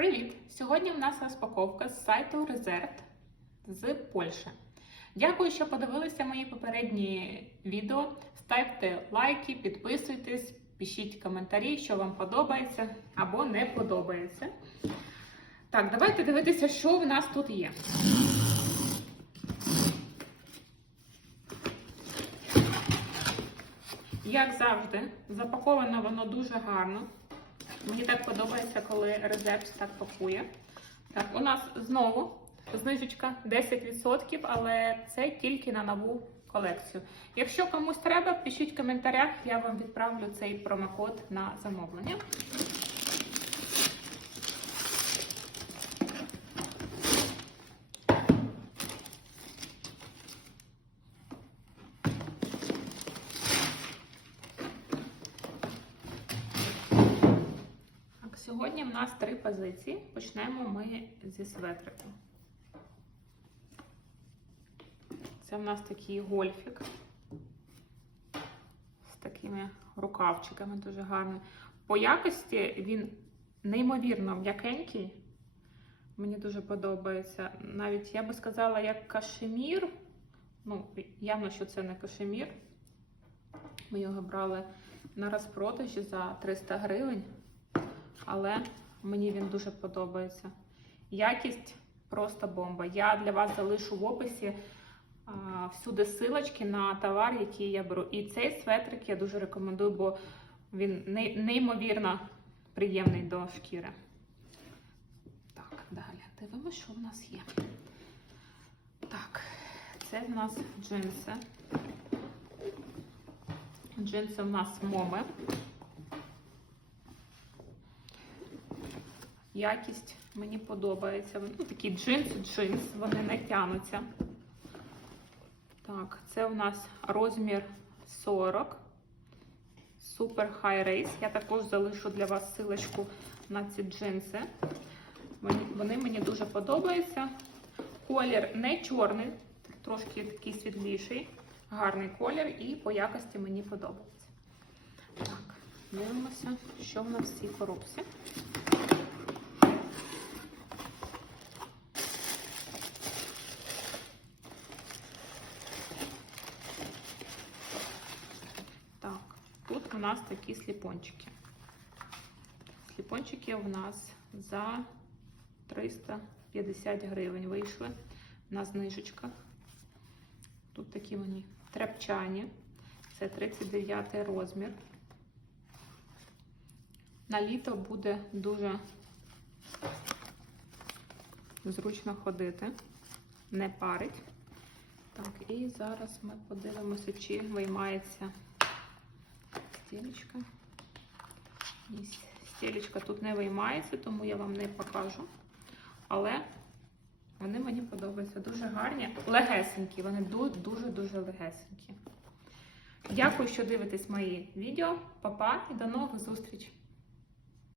Привіт! Сьогодні в нас розпаковка з сайту Резерв з Польщі. Дякую, що подивилися мої попередні відео. Ставте лайки, підписуйтесь, пишіть коментарі, що вам подобається або не подобається. Так, давайте дивитися, що в нас тут є. Як завжди, запаковано воно дуже гарно. Мені так подобається, коли Резепс так пакує. Так, у нас знову знижечка 10%, але це тільки на нову колекцію. Якщо комусь треба, пишіть в коментарях, я вам відправлю цей промокод на замовлення. Так, сьогодні в нас три позиції. Почнемо ми зі светрику. Це в нас такий гольфік з такими рукавчиками, дуже гарний. По якості він неймовірно м'якенький. Мені дуже подобається. Навіть я би сказала, як кашемір. Ну, явно, що це не кашемір. Ми його брали на розпродажі за 300 гривень але мені він дуже подобається. Якість просто бомба. Я для вас залишу в описі а, всюди силочки на товар, який я беру. І цей светрик я дуже рекомендую, бо він неймовірно приємний до шкіри. Так, далі. Дивимося, що в нас є. Так, це в нас джинси. Джинси в нас моми. Якість мені подобається. Ну, такі джинси, джинс, вони не тянуться. Так, це у нас розмір 40. Супер High Race. Я також залишу для вас силочку на ці джинси. Вони мені дуже подобаються. Колір не чорний, трошки такий світліший, гарний колір, і по якості мені подобається. Так, дивимося, що в нас в цій коробці. Так, у нас такі сліпончики. Сліпончики у нас за 350 гривень вийшли на знижечках. Тут такі вони тряпчані. Це 39 розмір. На літо буде дуже зручно ходити, не парить. Так, і зараз ми подивимося, чи виймається стілечка. Ні, стілечка тут не виймається, тому я вам не покажу. Але вони мені подобаються. Дуже гарні, легесенькі. Вони дуже-дуже легесенькі. Дякую, що дивитесь мої відео. Па-па і до нових зустрічей!